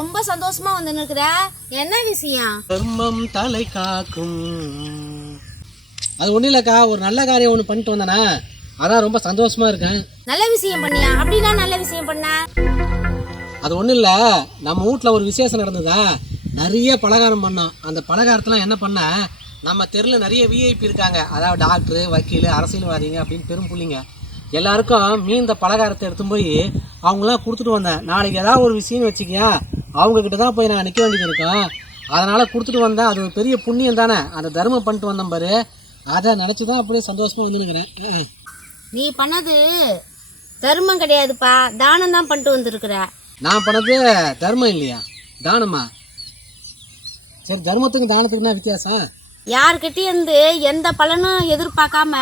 ரொம்ப சந்தோஷமா வந்து நிற்கிற, என்ன விஷயம்? தர்மம் தலை காக்கும். அது ஒன்றும் இல்லைக்கா, ஒரு நல்ல காரியம் ஒன்று பண்ணிட்டு வந்தானே, அதான் ரொம்ப சந்தோஷமா இருக்கேன். நல்ல விஷயம் பண்ணியா? அப்படின்னா நல்ல விஷயம் பண்ண? அது ஒன்றும் இல்லை, நம்ம வீட்டில் ஒரு விசேஷம் நடந்ததா, நிறைய பலகாரம் பண்ணோம். அந்த பலகாரத்தெலாம் என்ன பண்ண, நம்ம தெருவில் நிறைய விஐபி இருக்காங்க, அதாவது டாக்டரு, வக்கீல், அரசியல்வாதிங்க அப்படின்னு பெரும் புள்ளிங்க. எல்லாருக்கும் மீந்த பலகாரத்தை எடுத்து போய் அவங்களாம் கொடுத்துட்டு வந்தேன். நாளைக்கு ஏதாவது ஒரு விஷயம்னு வச்சுக்கியா, அவங்கக்கிட்ட தான் போய் நான் நிற்க வேண்டியது இருக்கோம். அதனால் கொடுத்துட்டு வந்தேன். அது ஒரு பெரிய புண்ணியம் தானே, அந்த தர்மம் பண்ணிட்டு வந்தேன் பாரு, அதை நினச்சி தான் அப்படியே சந்தோஷமாக வந்துருக்கிறேன். நீ பண்ணது தர்மம் கிடையாதுப்பா, தானம் தான் பண்ணிட்டு வந்துருக்குற. நான் பண்ணது தர்மம் இல்லையா, தானமா? சரி, தர்மத்துக்கும் தானத்துக்குன்னா வித்தியாசம்? யார்கிட்டயும் இருந்து எந்த பலனும் எதிர்பார்க்காம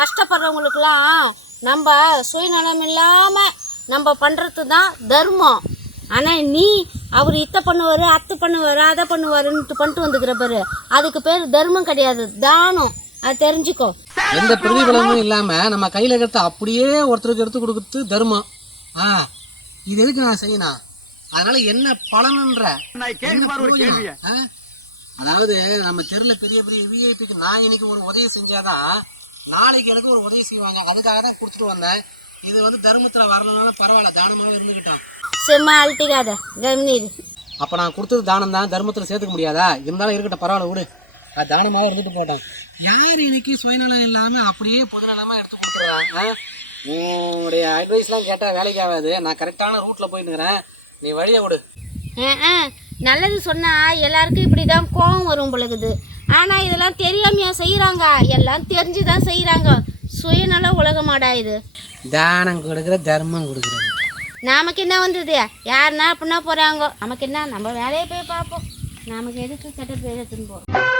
கஷ்டப்படுறவங்களுக்கெல்லாம் நம்ம சுயநலம் இல்லாமல் நம்ம பண்ணுறது தான் தர்மம். ஆனால் நீ அவர் இத்தை பண்ணுவார், அத்தை பண்ணுவார், அதை பண்ணுவாருன்ட்டு பண்ணிட்டு வந்துக்கிற பாரு, அதுக்கு பேர் தர்மம் கிடையாது, தானம். அது தெரிஞ்சுக்கோ. எந்த பிரதிபலனும் இல்லாமல் நம்ம கையில் இருக்கிறத அப்படியே ஒருத்தருக்கு எடுத்து கொடுக்குறது தர்மம். இது எதுக்கு நான் செய்யணும்? அதனால என்ன பலனுன்ற அதாவது நம்ம தெருவில் பெரிய பெரிய விஐபிக்கு நான் இன்னைக்கு ஒரு உதவி செஞ்சாதான் நாளைக்கு எனக்கு ஒரு உதவி செய்வாங்க. அதுக்காக தான் கொடுத்துட்டு வந்தேன். இது வந்து தர்மத்தில் வரலனாலும் பரவாயில்ல, தானமாக இருந்துக்கிட்டான். செம்ம அழட்டிக்காத கம்னீர். அப்போ நான் கொடுத்தது தானம் தான், தர்மத்தில் சேர்த்துக்க முடியாதா? இருந்தாலும் இருக்கட்டும், பரவாயில்ல விடு, அது தானமாக இருந்துட்டு போட்டேன். யார் இன்னைக்கு சுயநலம் இல்லாமல் அப்படியே பொதுநலமாக எடுத்து கொடுத்துருவாங்க? உன்னுடைய அட்வைஸ்லாம் கேட்டால் வேலைக்கு ஆகாது. நான் கரெக்டான ரூட்டில் போயிட்டுக்கிறேன், நீ வழியை விடு. நல்லது சொன்னால் எல்லாருக்கும் இப்படி தான் கோபம் வரும் பொழுது. ஆனால் இதெல்லாம் தெரியாமையா செய்கிறாங்க, எல்லாம் தெரிஞ்சு தான் செய்கிறாங்க. சுயநல உலகமாடா இது. தானம் கொடுக்குற, தர்மம் கொடுக்குறாங்க. நமக்கு என்ன வந்தது? யாருன்னா அப்படின்னா போகிறாங்க, நமக்கு என்ன? நம்ம வேலையை போய் பார்ப்போம். நமக்கு எதுக்கு கெட்ட பேர் எடுத்துன்னு போகிறோம்?